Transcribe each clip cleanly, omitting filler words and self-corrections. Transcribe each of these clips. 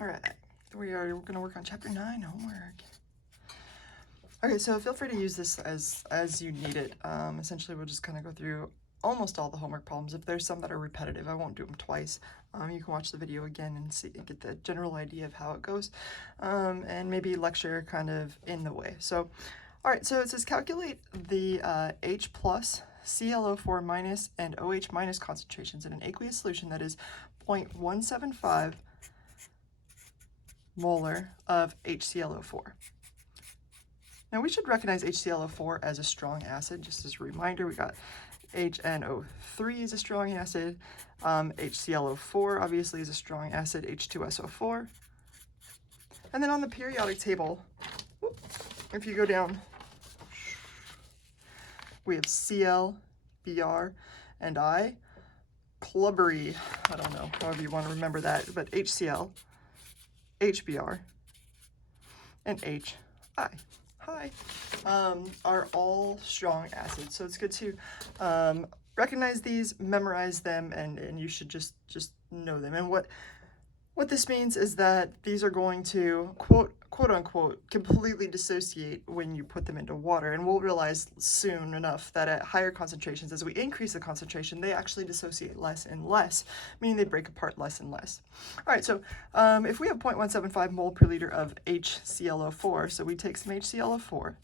All right, we're going to work on chapter 9 homework. Okay, so feel free to use this as you need it. Essentially, we'll just kind of go through almost all the homework problems. If there's some that are repetitive, I won't do them twice. You can watch the video again and see and get the general idea of how it goes, and maybe lecture kind of in the way. So, all right, so it says calculate the H plus, ClO4 minus, and OH minus concentrations in an aqueous solution that is 0.175 molar of HClO4. Now we should recognize HClO4 as a strong acid. Just as a reminder, we got HNO3 is a strong acid, HClO4 obviously is a strong acid, H2SO4. And then on the periodic table, if you go down, we have Cl, Br, and I. Clubbery, I don't know, however you want to remember that, but HCl, HBr, and HI. Are all strong acids. So it's good to recognize these, memorize them, and you should just know them. And what this means is that these are going to quote unquote completely dissociate when you put them into water. And we'll realize soon enough that at higher concentrations, as we increase the concentration, they actually dissociate less and less, meaning they break apart less and less. All right, so if we have 0.175 mole per liter of HClO4, so we take some HClO4,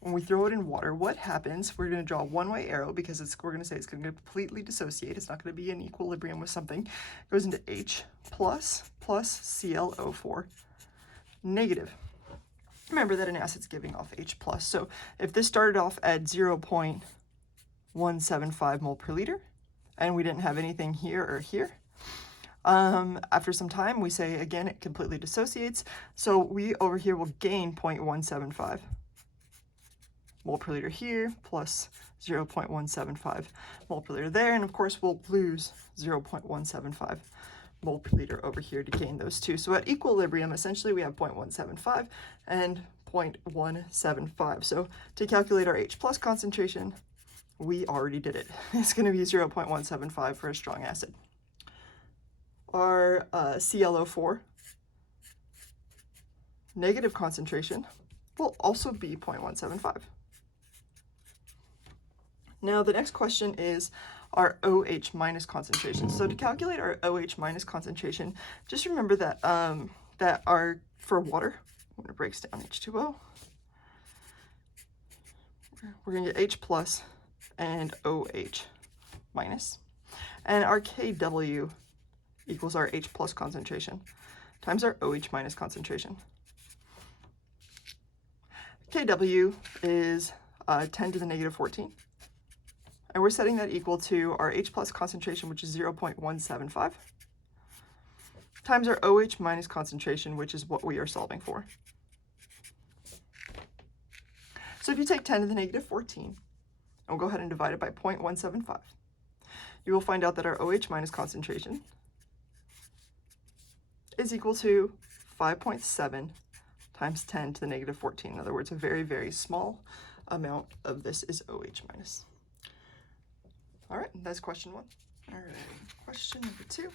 when we throw it in water, what happens? We're going to draw a one-way arrow because we're going to say it's going to completely dissociate. It's not going to be in equilibrium with something. It goes into H plus ClO4 negative. Remember that an acid's giving off H plus. So if this started off at 0.175 mole per liter and we didn't have anything here or here, after some time we say again it completely dissociates. So we over here will gain 0.175 mole per liter here plus 0.175 mole per liter there, and of course we'll lose 0.175 mole per liter over here to gain those two. So at equilibrium, essentially we have 0.175 and 0.175. So to calculate our H plus concentration, we already did it. It's going to be 0.175 for a strong acid. Our ClO4 negative concentration will also be 0.175. Now the next question is our OH minus concentration. So to calculate our OH minus concentration, just remember that for water, when it breaks down H2O, we're going to get H plus and OH minus. And our Kw equals our H plus concentration times our OH minus concentration. Kw is 10 to the negative 14. And we're setting that equal to our H plus concentration, which is 0.175, times our OH minus concentration, which is what we are solving for. So if you take 10 to the negative 14, and we'll go ahead and divide it by 0.175, you will find out that our OH minus concentration is equal to 5.7 times 10 to the negative 14. In other words, a very, very small amount of this is OH minus. All right, that's question 1. All right, question number 2.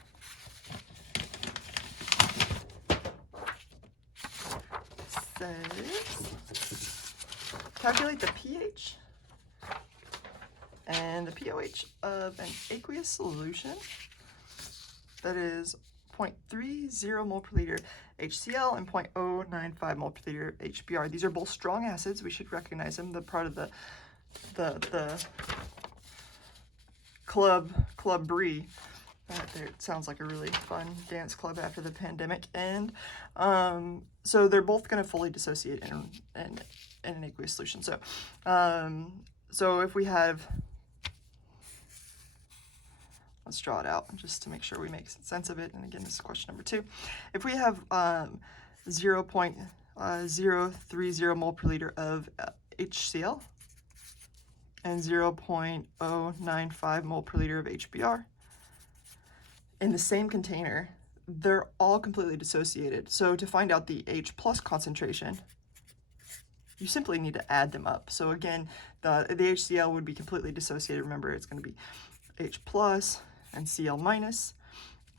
Says, calculate the pH and the pOH of an aqueous solution that is 0.30 mole per liter HCl and 0.095 mole per liter HBr. These are both strong acids. We should recognize them. They're part of the Club Brie. It sounds like a really fun dance club after the pandemic. And so they're both going to fully dissociate in an aqueous solution. So, so if we have, let's draw it out just to make sure we make sense of it. And again, this is question number 2. If we have 0.030 mole per liter of HCl and 0.095 mole per liter of HBr in the same container, they're all completely dissociated. So to find out the H plus concentration, you simply need to add them up. So again, the HCl would be completely dissociated. Remember, it's going to be H plus and Cl minus.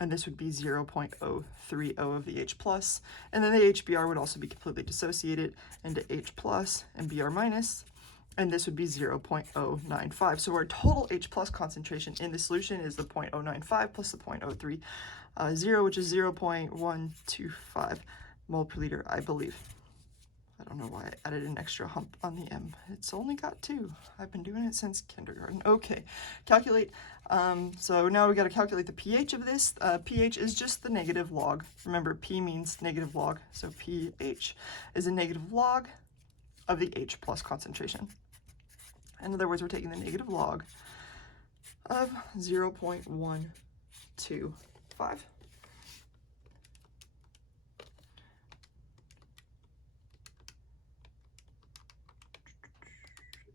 and this would be 0.030 of the H plus, and then the HBr would also be completely dissociated into H plus and Br minus, and this would be 0.095. So our total H plus concentration in the solution is the 0.095 plus the 0.030, which is 0.125 mole per liter, I believe. I don't know why I added an extra hump on the M. It's only got 2. I've been doing it since kindergarten. Okay, calculate. So now we got to calculate the pH of this. pH is just the negative log. Remember, P means negative log. So pH is a negative log of the H plus concentration. In other words, we're taking the negative log of 0.125.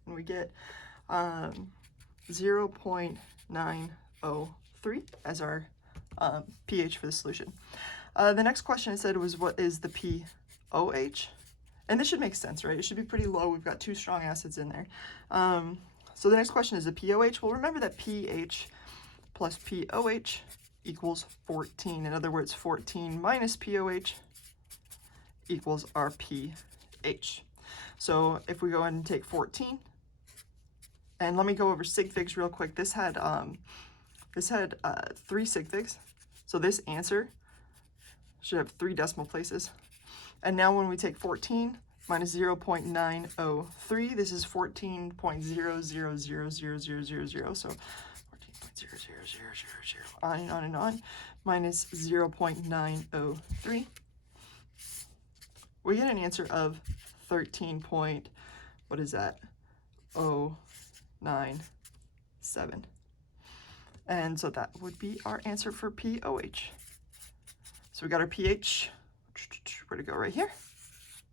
And we get 0.903 as our pH for the solution. The next question I said was, what is the pOH? And this should make sense, right? It should be pretty low. We've got 2 strong acids in there. So the next question is the pOH. Well, remember that pH plus pOH equals 14. In other words, 14 minus pOH equals our pH. So if we go ahead and take 14, and let me go over sig figs real quick. This had 3 sig figs, so this answer should have 3 decimal places. And now when we take 14 minus 0.903, this is 14.000000, so 14.00000, on and on, minus 0.903. We get an answer of 13 point, what is that? 097. And so that would be our answer for pOH. So we got our pH, where to go, right here,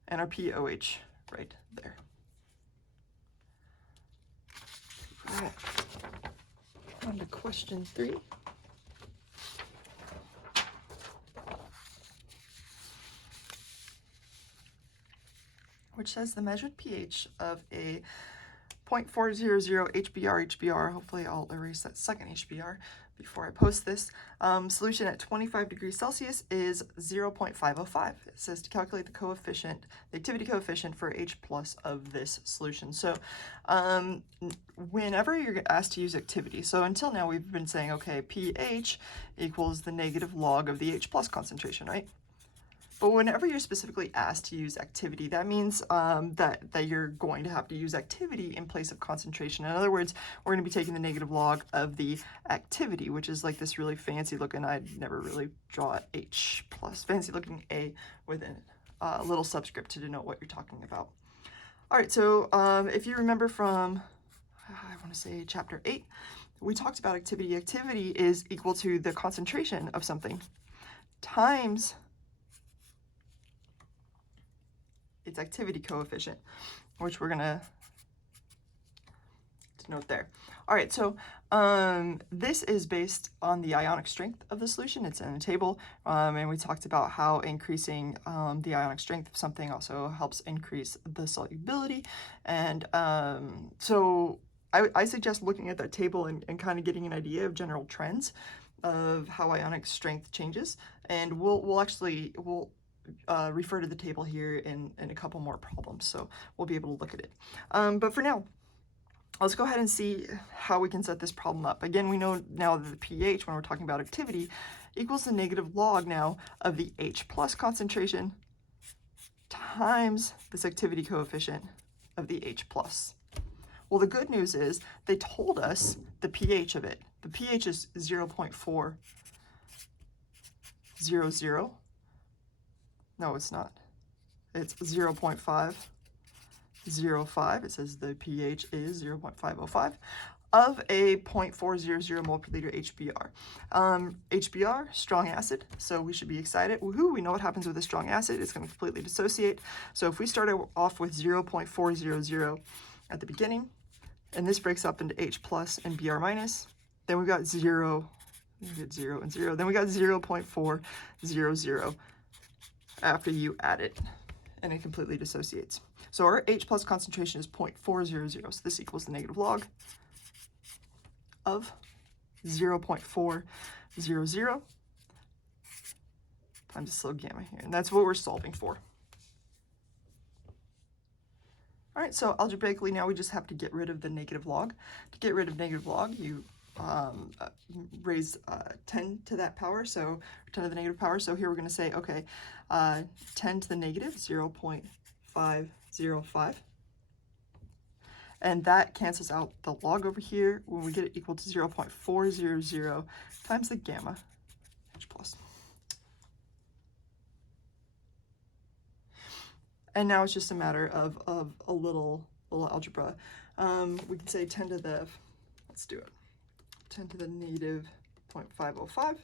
and our pOH right there. All right, on to question 3. Which says the measured pH of a 0.400 HBr, hopefully I'll erase that second HBr before I post this, solution at 25 degrees Celsius is 0.505. It says to calculate the coefficient, the activity coefficient for H plus of this solution. So whenever you're asked to use activity, so until now we've been saying, okay, pH equals the negative log of the H plus concentration, right? But whenever you're specifically asked to use activity, that means that you're going to have to use activity in place of concentration. In other words, we're going to be taking the negative log of the activity, which is like this really fancy looking, I'd never really draw H plus, fancy looking A with a little subscript to denote what you're talking about. All right, so if you remember from, I want to say chapter 8, we talked about activity. Activity is equal to the concentration of something times its activity coefficient, which we're gonna denote there. All right, so this is based on the ionic strength of the solution. It's in a table, and we talked about how increasing the ionic strength of something also helps increase the solubility. And so I suggest looking at that table and kind of getting an idea of general trends of how ionic strength changes. And we'll refer to the table here in a couple more problems, so we'll be able to look at it. But for now, let's go ahead and see how we can set this problem up. Again, we know now that the pH, when we're talking about activity, equals the negative log now of the H plus concentration times this activity coefficient of the H plus. Well, the good news is they told us the pH of it. The pH is 0.400. No, it's not. It's 0.505. It says the pH is 0.505 of a 0.400 mole per liter HBr. HBr, strong acid, so we should be excited. Woohoo, we know what happens with a strong acid. It's going to completely dissociate. So if we start off with 0.400 at the beginning, and this breaks up into H plus and Br minus, then we've got 0, we get 0 and 0. Then we got 0.400 after you add it, and it completely dissociates. So our H plus concentration is 0.400, so this equals the negative log of 0.400 times this little gamma here. And that's what we're solving for. All right, so algebraically now we just have to get rid of the negative log. To get rid of negative log, you raise 10 to that power, so 10 to the negative power. So here we're going to say, okay, 10 to the negative 0.505. And that cancels out the log over here when we get it equal to 0.400 times the gamma H plus. And now it's just a matter of a little algebra. We can say 10 to the, let's do it, 10 to the negative 0.505.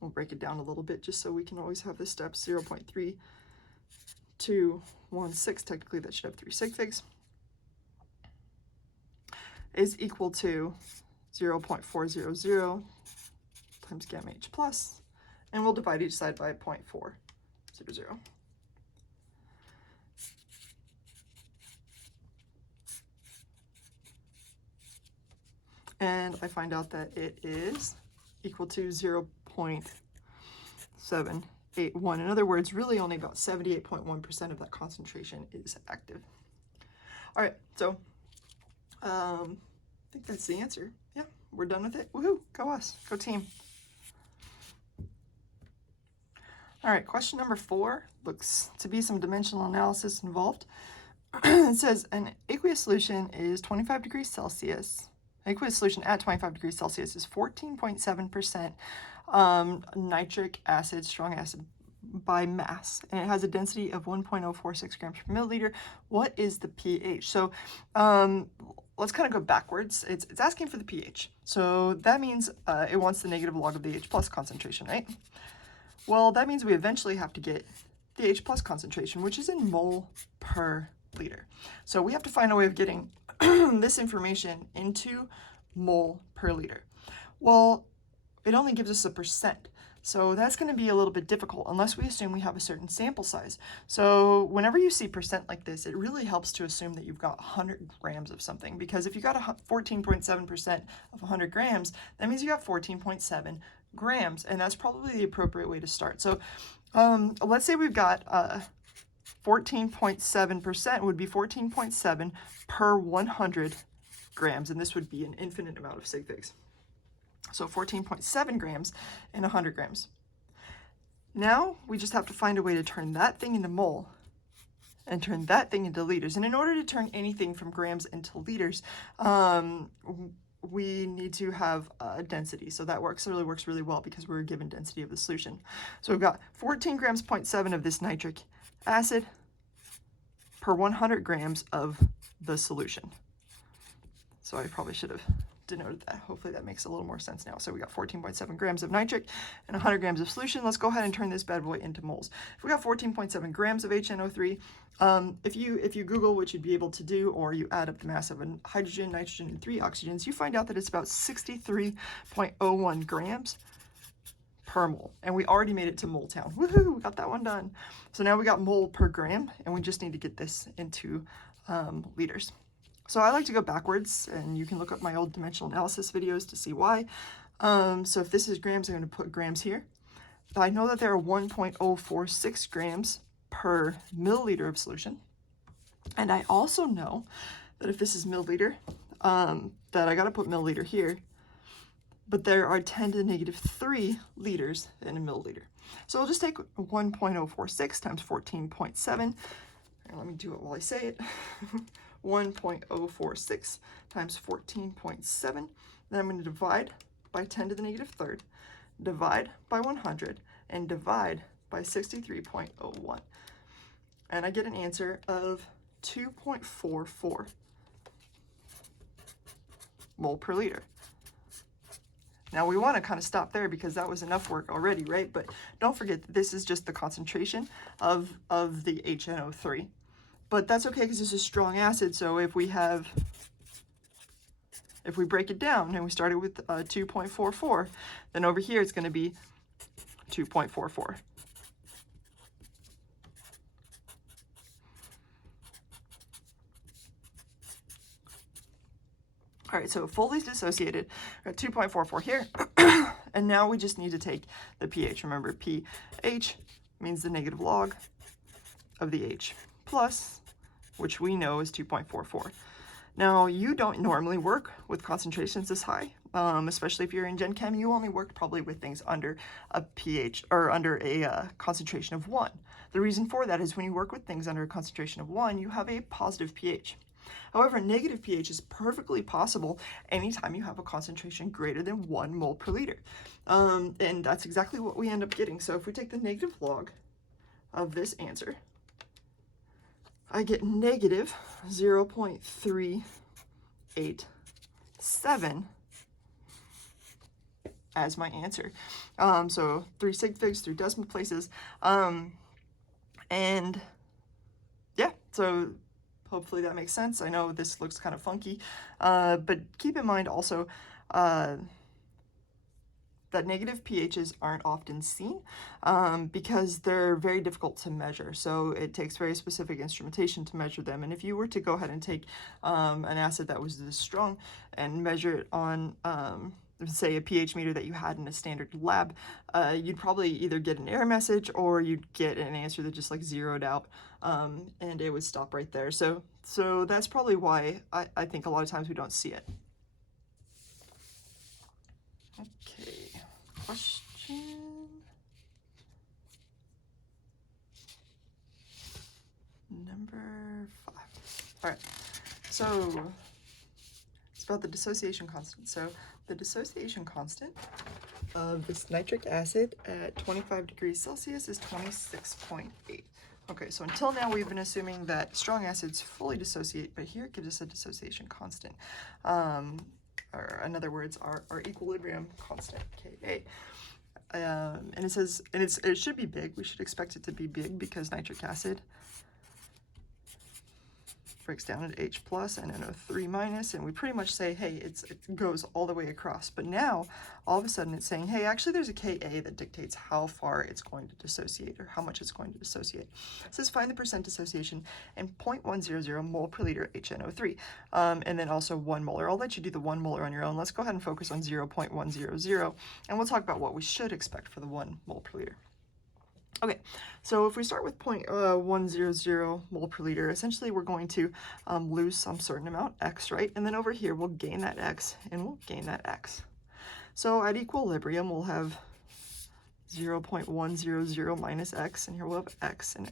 We'll break it down a little bit just so we can always have the steps. 0.3216, technically that should have 3 sig figs, is equal to 0.400 times gamma H plus, and we'll divide each side by 0.400. And I find out that it is equal to 0.781. In other words, really only about 78.1% of that concentration is active. All right, so I think that's the answer. Yeah, we're done with it. Woohoo, go us, go team. All right, question number 4 looks to be some dimensional analysis involved. It says an aqueous solution is 25 degrees Celsius. Aqueous solution at 25 degrees Celsius is 14.7% nitric acid, strong acid, by mass, and it has a density of 1.046 grams per milliliter. What is the pH? So let's kind of go backwards. It's asking for the pH. So that means it wants the negative log of the H plus concentration, right? Well, that means we eventually have to get the H plus concentration, which is in mole per liter. So we have to find a way of getting this information into mole per liter. Well, it only gives us a percent. So that's going to be a little bit difficult unless we assume we have a certain sample size. So whenever you see percent like this, it really helps to assume that you've got 100 grams of something, because if you got 14.7% of 100 grams, that means you got 14.7 grams, and that's probably the appropriate way to start. So let's say we've got 14.7% would be 14.7 per 100 grams, and this would be an infinite amount of sig figs. So 14.7 grams in 100 grams. Now we just have to find a way to turn that thing into mole and turn that thing into liters. And in order to turn anything from grams into liters, we need to have a density. So that works really well because we're given density of the solution. So we've got 14 grams, 0.7 of this nitric acid per 100 grams of the solution. So I probably should have denoted that. Hopefully that makes a little more sense now. So we got 14.7 grams of nitric and 100 grams of solution. Let's go ahead and turn this bad boy into moles. If we got 14.7 grams of HNO3, if you Google what you'd be able to do, or you add up the mass of a hydrogen, nitrogen, and 3 oxygens, you find out that it's about 63.01 grams per mole. And we already made it to mole town. Woohoo, we got that one done. So now we got mole per gram, and we just need to get this into liters. So I like to go backwards, and you can look up my old dimensional analysis videos to see why. So if this is grams, I'm going to put grams here. I know that there are 1.046 grams per milliliter of solution. And I also know that if this is milliliter, that I got to put milliliter here. But there are 10 to the negative 3 liters in a milliliter. So I'll just take 1.046 times 14.7. And let me do it while I say it. 1.046 times 14.7. Then I'm going to divide by 10 to the negative third, divide by 100, and divide by 63.01. And I get an answer of 2.44 mole per liter. Now we want to kind of stop there because that was enough work already, right? But don't forget that this is just the concentration of the HNO3. But that's okay because this is strong acid, so if we break it down and we started with 2.44, then over here it's going to be 2.44. All right, so fully dissociated, we've got 2.44 here, And now we just need to take the pH. Remember, pH means the negative log of the H plus, which we know is 2.44. Now, you don't normally work with concentrations this high, especially if you're in Gen Chem. You only worked probably with things under a pH or under a concentration of 1. The reason for that is when you work with things under a concentration of 1, you have a positive pH. However, negative pH is perfectly possible anytime you have a concentration greater than 1 mole per liter. And that's exactly what we end up getting. So if we take the negative log of this answer, I get negative 0.387 as my answer. So 3 sig figs, 3 decimal places. And yeah, so hopefully that makes sense. I know this looks kind of funky, but keep in mind also that negative pHs aren't often seen because they're very difficult to measure. So it takes very specific instrumentation to measure them. And if you were to go ahead and take an acid that was this strong and measure it on, say, a pH meter that you had in a standard lab, you'd probably either get an error message or you'd get an answer that just like zeroed out and it would stop right there. So that's probably why I think a lot of times we don't see it. Okay. Question number 5. All right, so it's about the dissociation constant. So the dissociation constant of this nitric acid at 25 degrees Celsius is 26.8. Okay, so until now we've been assuming that strong acids fully dissociate, but here it gives us a dissociation constant. Or in other words, our equilibrium constant, Ka. And it says, and it should be big. We should expect it to be big because nitric acid breaks down into H plus and NO3 minus, and we pretty much say, hey, it goes all the way across. But now, all of a sudden, it's saying, hey, actually, there's a Ka that dictates how far it's going to dissociate or how much it's going to dissociate. It says find the percent dissociation in 0.100 mole per liter HNO3, and then also 1 molar. I'll let you do the 1 molar on your own. Let's go ahead and focus on 0.100, and we'll talk about what we should expect for the 1 mole per liter. Okay, so if we start with 0.100 mole per liter, essentially we're going to lose some certain amount, x, right? And then over here, we'll gain that x, and we'll gain that x. So at equilibrium, we'll have 0.100 minus x, and here we'll have x, and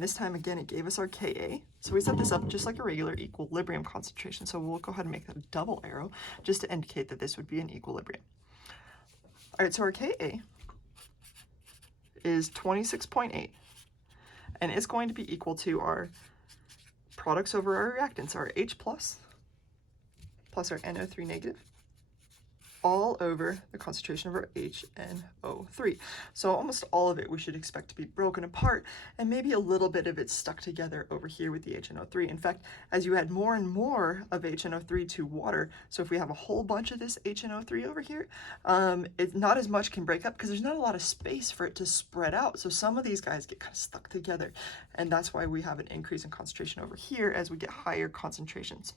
this time, again, it gave us our Ka. So we set this up just like a regular equilibrium concentration. So we'll go ahead and make that a double arrow just to indicate that this would be an equilibrium. All right, so our Ka is 26.8, and it's going to be equal to our products over our reactants, our H plus our NO3 negative, all over the concentration of our HNO3. So almost all of it we should expect to be broken apart, and maybe a little bit of it stuck together over here with the HNO3. In fact, as you add more and more of HNO3 to water, so if we have a whole bunch of this HNO3 over here, it's not as much can break up because there's not a lot of space for it to spread out. So some of these guys get kind of stuck together, and that's why we have an increase in concentration over here as we get higher concentrations.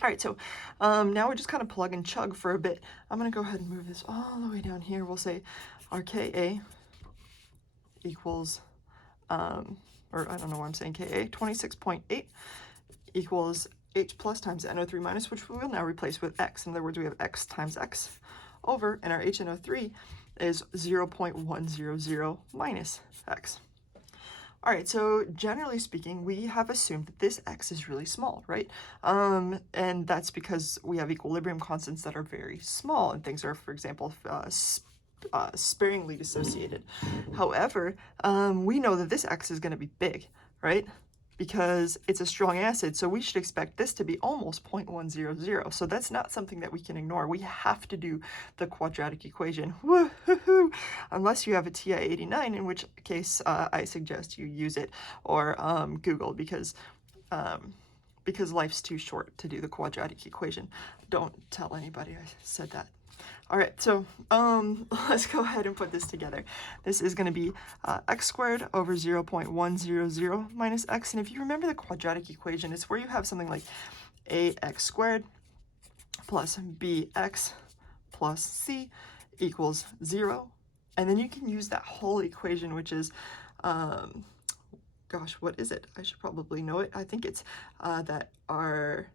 All right, so now we're just kind of plug and chug for a bit. I'm going to go ahead and move this all the way down here. We'll say our Ka equals, or I don't know why I'm saying Ka, 26.8 equals H plus times NO3 minus, which we will now replace with x. In other words, we have x times x over, and our HNO3 is 0.100 minus x. All right, so generally speaking, we have assumed that this x is really small, right? And that's because we have equilibrium constants that are very small, and things are, for example, sparingly dissociated. However, we know that this x is going to be big, right? Because it's a strong acid, so we should expect this to be almost 0.100. So that's not something that we can ignore. We have to do the quadratic equation, woo-hoo-hoo, unless you have a TI-89, in which case I suggest you use it or Google, because life's too short to do the quadratic equation. Don't tell anybody I said that. All right, so let's go ahead and put this together. This is going to be x squared over 0.100 minus x. And if you remember the quadratic equation, it's where you have something like ax squared plus bx plus c equals 0. And then you can use that whole equation, which is, gosh, what is it? I should probably know it. I think it's that our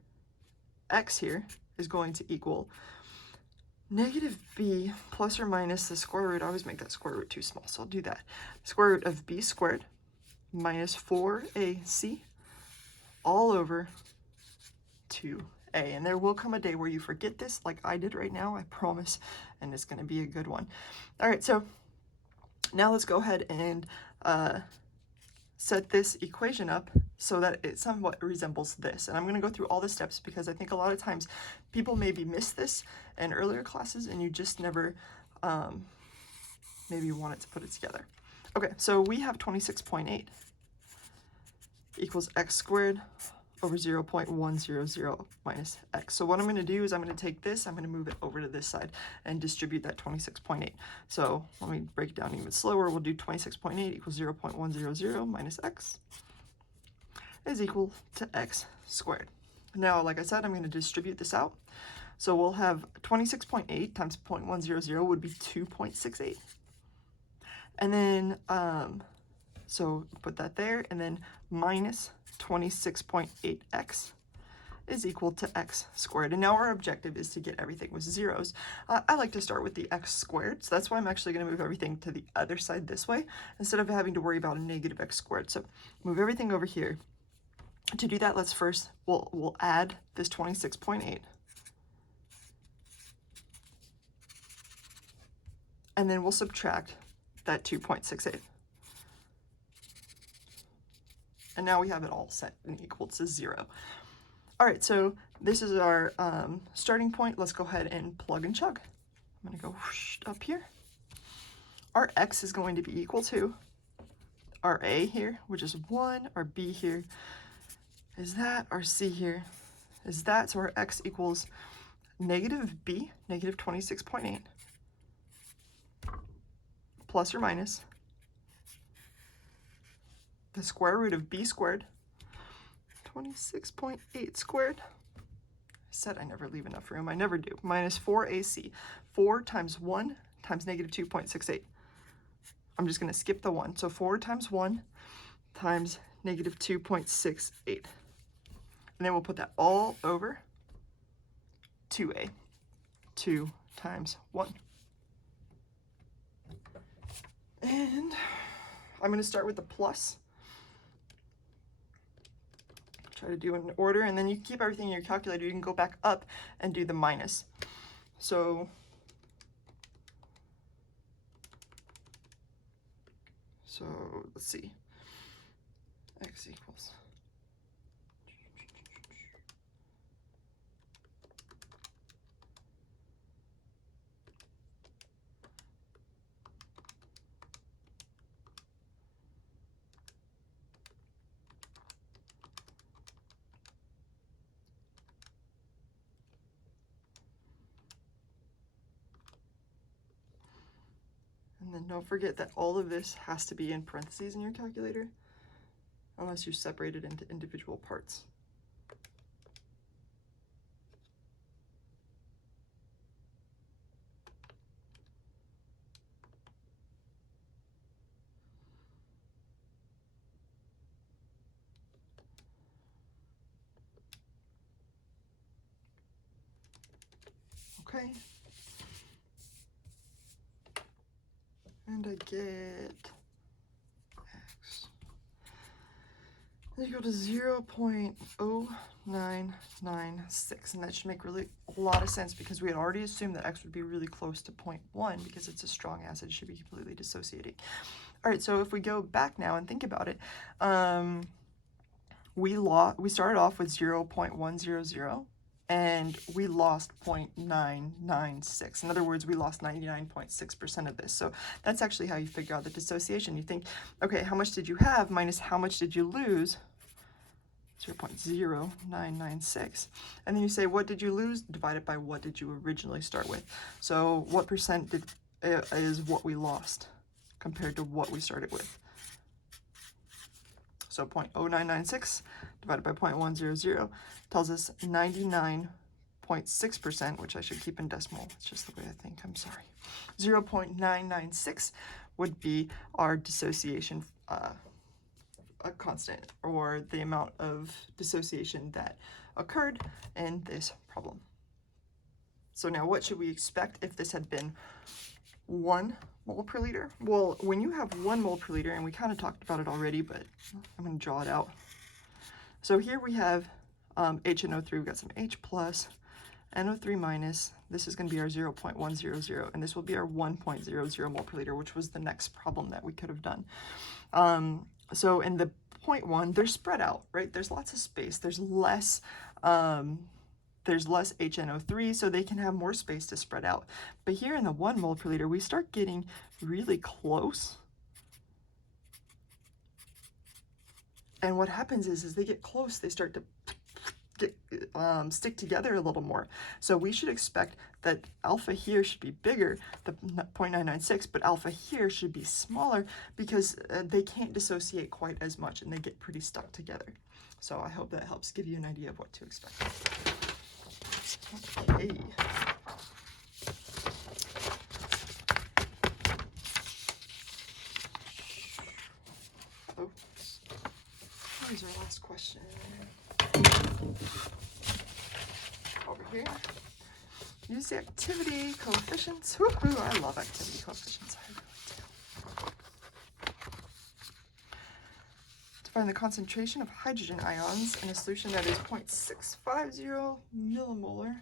x here is going to equal negative b plus or minus the square root. I always make that square root too small, so I'll do that. Square root of b squared minus 4ac all over 2a. And there will come a day where you forget this, like I did right now, I promise, and it's going to be a good one. All right, so now let's go ahead and set this equation up so that it somewhat resembles this. And I'm going to go through all the steps because I think a lot of times people maybe miss this in earlier classes and you just never maybe wanted to put it together. Okay, so we have 26.8 equals x squared over 0.100 minus x. So what I'm going to do is I'm going to take this, I'm going to move it over to this side and distribute that 26.8. So let me break it down even slower. We'll do 26.8 equals 0.100 minus x is equal to x squared. Now, like I said, I'm going to distribute this out. So we'll have 26.8 times 0.100 would be 2.68. And then, so put that there, and then minus 26.8x is equal to x squared. And now our objective is to get everything with zeros. I like to start with the x squared, so that's why I'm actually going to move everything to the other side this way instead of having to worry about a negative x squared. So move everything over here. To do that, let's first, we'll add this 26.8. And then we'll subtract that 2.68. And now we have it all set and equal to 0. All right, so this is our starting point. Let's go ahead and plug and chug. I'm going to go whoosh up here. Our x is going to be equal to our a here, which is 1. Our b here is that. Our c here is that. So our x equals negative b, negative 26.8, plus or minus the square root of b squared, 26.8 squared. I said I never leave enough room. I never do. Minus 4ac. 4 times 1 times negative 2.68. I'm just going to skip the 1. So 4 times 1 times negative 2.68. And then we'll put that all over 2a. 2 times 1. And I'm going to start with the plus. Try to do it in order, and then you keep everything in your calculator. You can go back up and do the minus. So let's see. X equals. And then don't forget that all of this has to be in parentheses in your calculator, unless you separate it into individual parts. Okay. And I get x is equal to 0.0996, and that should make really a lot of sense because we had already assumed that x would be really close to 0.1 because it's a strong acid, it should be completely dissociating. All right, so if we go back now and think about it, we started off with 0.100. And we lost 0.996. In other words, we lost 99.6% of this. So that's actually how you figure out the dissociation. You think, okay, how much did you have minus how much did you lose? 0.0996. And then you say, what did you lose? Divide it by what did you originally start with. So what percent is what we lost compared to what we started with? So 0.0996 divided by 0.100 tells us 99 0.6%, which I should keep in decimal, it's just the way I think, I'm sorry. 0.996 would be our dissociation constant, or the amount of dissociation that occurred in this problem. So now what should we expect if this had been 1 mole per liter? Well, when you have 1 mole per liter, and we kind of talked about it already, but I'm going to draw it out. So here we have HNO3, we've got some H plus, NO3 minus, this is going to be our 0.100, and this will be our 1.00 mole per liter, which was the next problem that we could have done. So in the 0.1, they're spread out, right? There's lots of space. There's less HNO3, so they can have more space to spread out. But here in the 1 mole per liter, we start getting really close. And what happens is as they get close, they start to stick together a little more. So we should expect that alpha here should be bigger, the 0.996, but alpha here should be smaller because they can't dissociate quite as much and they get pretty stuck together. So I hope that helps give you an idea of what to expect. Okay. Oops. Here's our last question. Over here. Use the activity coefficients. Woohoo! I love activity coefficients. I really do. To find the concentration of hydrogen ions in a solution that is 0.650 millimolar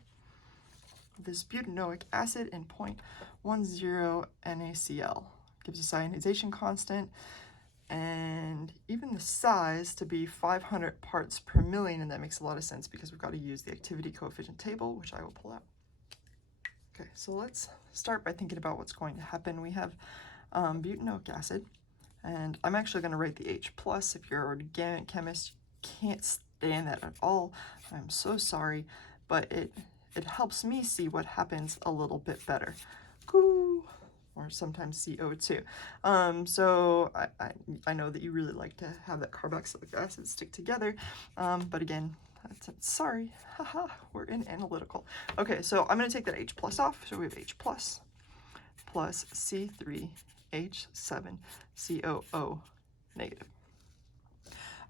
of this butanoic acid and 0.10 NaCl. Gives us ionization constant, and even the size to be 500 parts per million, and that makes a lot of sense because we've got to use the activity coefficient table, which I will pull out. Okay, so let's start by thinking about what's going to happen. We have butanoic acid, and I'm actually going to write the H+. If you're an organic chemist, you can't stand that at all. I'm so sorry, but it helps me see what happens a little bit better. Cool. Or sometimes CO2. So I know that you really like to have that carboxylic acid stick together, but again, sorry, haha, we're in analytical. Okay, so I'm going to take that H plus off, so we have H plus C3H7COO negative.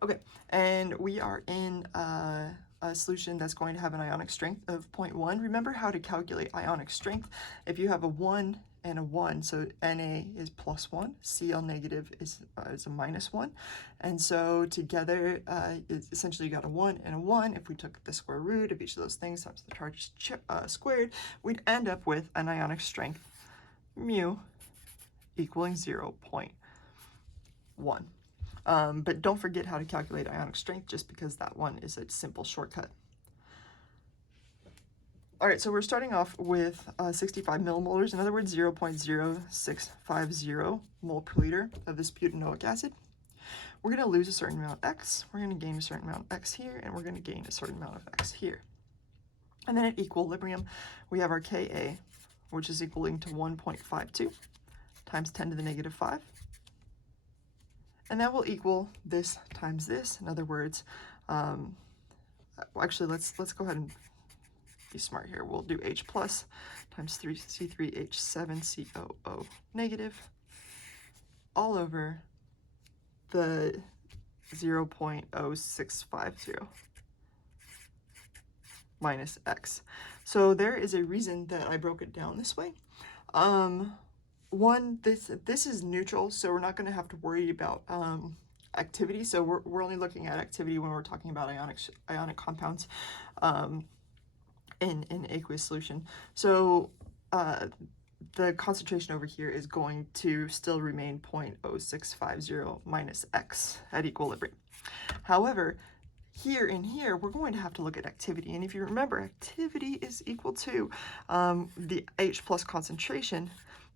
Okay, and we are in a solution that's going to have an ionic strength of 0.1. Remember how to calculate ionic strength. If you have a 1 and a 1, so Na is +1, Cl negative is a -1, and so together essentially you got a 1 and a 1. If we took the square root of each of those things times the charge squared, we'd end up with an ionic strength mu equaling 0.1. But don't forget how to calculate ionic strength, just because that one is a simple shortcut. All right, so we're starting off with 65 millimolars, in other words, 0.0650 mole per liter of this butanoic acid. We're going to lose a certain amount of X, we're going to gain a certain amount of X here, and we're going to gain a certain amount of X here. And then at equilibrium, we have our Ka, which is equaling to 1.52 times 10 to the negative 5. And that will equal this times this. In other words, actually, let's go ahead and be smart here. We'll do H plus times C3H7COO negative all over the 0.0650 minus X. So there is a reason that I broke it down this way. One, this is neutral, so we're not going to have to worry about activity. So we're only looking at activity when we're talking about ionic compounds in aqueous solution. So the concentration over here is going to still remain 0.0650 minus X at equilibrium. However, here and here, we're going to have to look at activity. And if you remember, activity is equal to the H plus concentration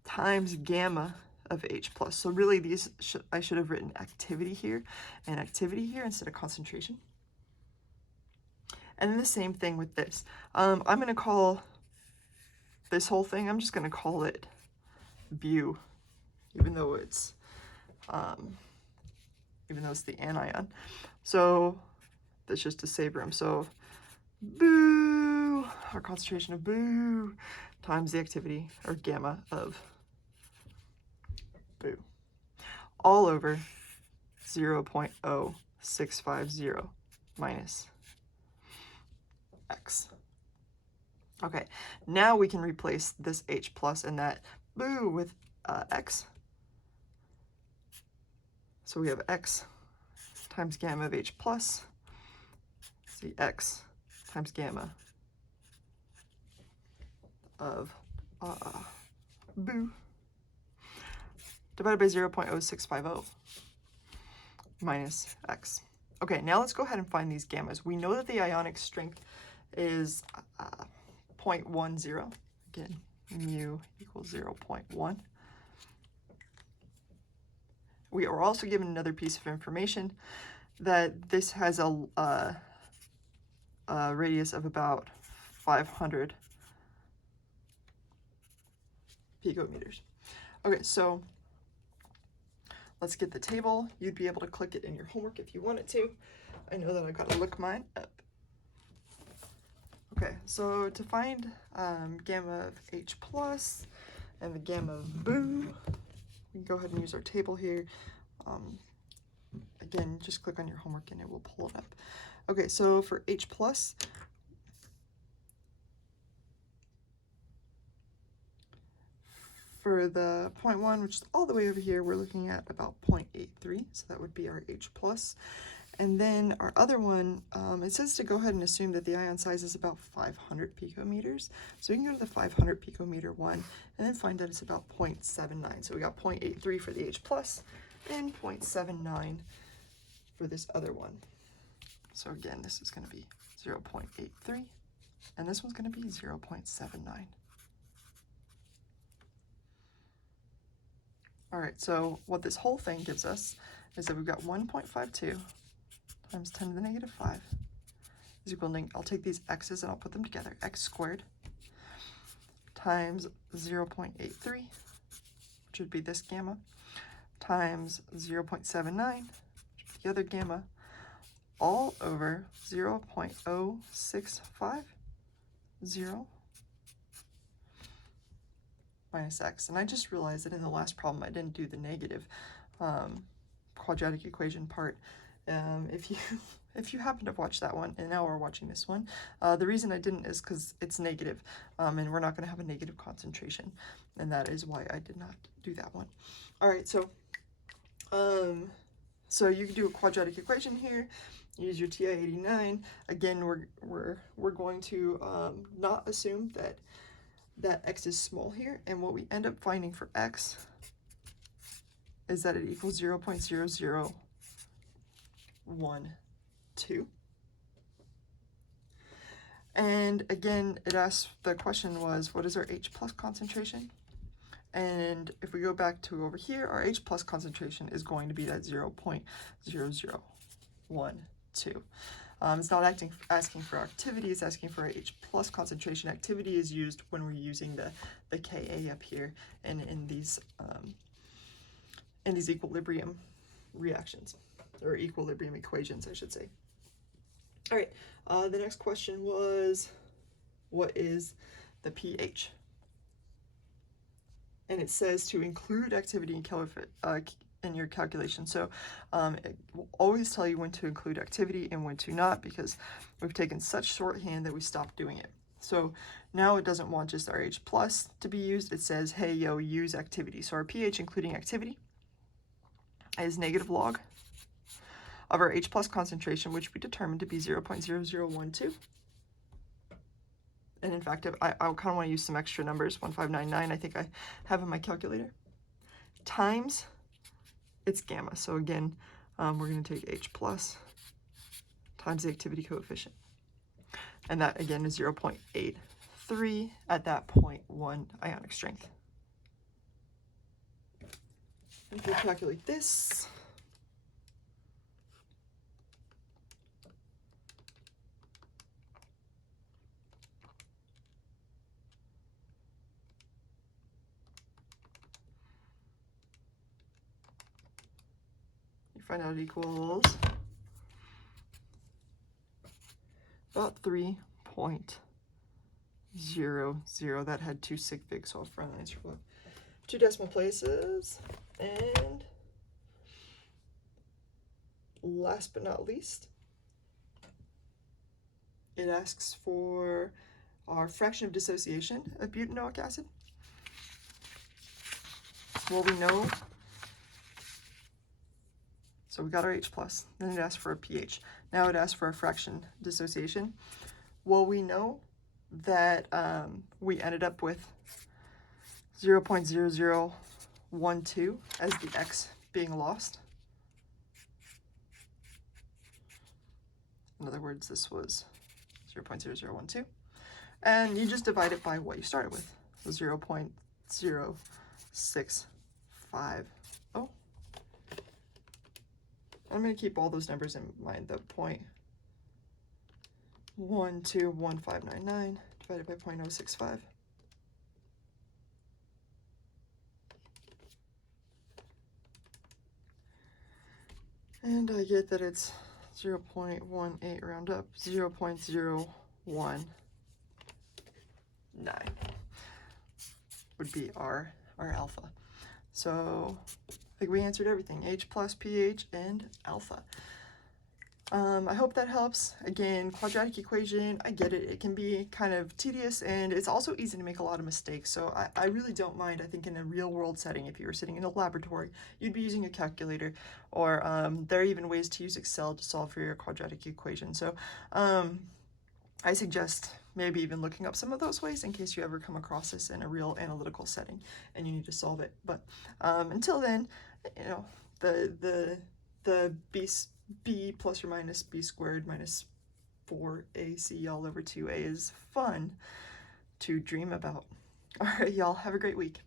times gamma of H plus. So really these, I should have written activity here and activity here instead of concentration. And then the same thing with this. I'm going to call this whole thing, I'm just going to call it Bu, even though it's the anion. So that's just to save room. So Bu our concentration of boo times the activity, or gamma of boo, all over 0.0650 minus x. Okay, now we can replace this H plus and that boo with x. So we have x times gamma of H plus, see x times gamma of boo divided by 0.0650 minus x. Okay, now let's go ahead and find these gammas. We know that the ionic strength is 0.10. Again, mu equals 0.1. We are also given another piece of information that this has a radius of about 500 picometers. Okay, so let's get the table. You'd be able to click it in your homework if you wanted to. I know that I've got to look mine up. Okay, so to find gamma of H plus and the gamma of boo, we can go ahead and use our table here. Again, just click on your homework and it will pull it up. Okay, so for H plus, for the 0.1, which is all the way over here, we're looking at about 0.83, so that would be our H plus. And then our other one, it says to go ahead and assume that the ion size is about 500 picometers. So we can go to the 500 picometer one and then find that it's about 0.79. So we got 0.83 for the H plus and 0.79 for this other one. So again, this is going to be 0.83 and this one's going to be 0.79. All right, so what this whole thing gives us is that we've got 1.52 times 10 to the negative 5 is equal to, I'll take these x's and I'll put them together, x squared times 0.83, which would be this gamma, times 0.79, which would be the other gamma, all over 0.0650 minus x. And I just realized that in the last problem I didn't do the negative quadratic equation part. If you happen to watch that one and now we're watching this one, the reason I didn't is because it's negative, and we're not going to have a negative concentration, and that is why I did not do that one. All right, so so you can do a quadratic equation here. Use your TI 89. Again, we're going to not assume that x is small here, and what we end up finding for x is that it equals 0.0012. And again, it asks, the question was, what is our H plus concentration? And if we go back to over here, our H plus concentration is going to be that 0.0012. It's not asking for activity, it's asking for H plus concentration. Activity is used when we're using the Ka up here and in these equilibrium reactions, or equilibrium equations, I should say. All right, the next question was, what is the pH? And it says to include activity in your calculation. So it will always tell you when to include activity and when to not, because we've taken such shorthand that we stopped doing it. So now it doesn't want just our H plus to be used. It says, hey, yo, use activity. So our pH including activity is negative log of our H plus concentration, which we determined to be 0.0012. And in fact, I kind of want to use some extra numbers, 1599, I think I have in my calculator, times its gamma. So again, we're going to take H plus times the activity coefficient. And that again is 0.83 at that 0.1 ionic strength. If we calculate this, you find out it equals about 3.0 0, 0. That had 2 sig figs, so I'll find the answer below. 2 decimal places, and last but not least, it asks for our fraction of dissociation of butanoic acid. Well, we know, so we got our H+, then it asks for a pH. Now it asks for a fraction dissociation. Well, we know that we ended up with 0.0012 as the X being lost. In other words, this was 0.0012. And you just divide it by what you started with, so 0.0650. I'm going to keep all those numbers in mind, the 0.121599 divided by 0.065. And I get that it's 0.18 round up, 0.019 would be our alpha. So I think we answered everything, H+, pH, and alpha. I hope that helps. Again, quadratic equation, I get it. It can be kind of tedious, and it's also easy to make a lot of mistakes. So I really don't mind. I think in a real world setting, if you were sitting in a laboratory, you'd be using a calculator, or there are even ways to use Excel to solve for your quadratic equation. So I suggest maybe even looking up some of those ways in case you ever come across this in a real analytical setting and you need to solve it. But until then, you know, the b plus or minus b squared minus 4ac all over 2a is fun to dream about. All right, y'all, have a great week.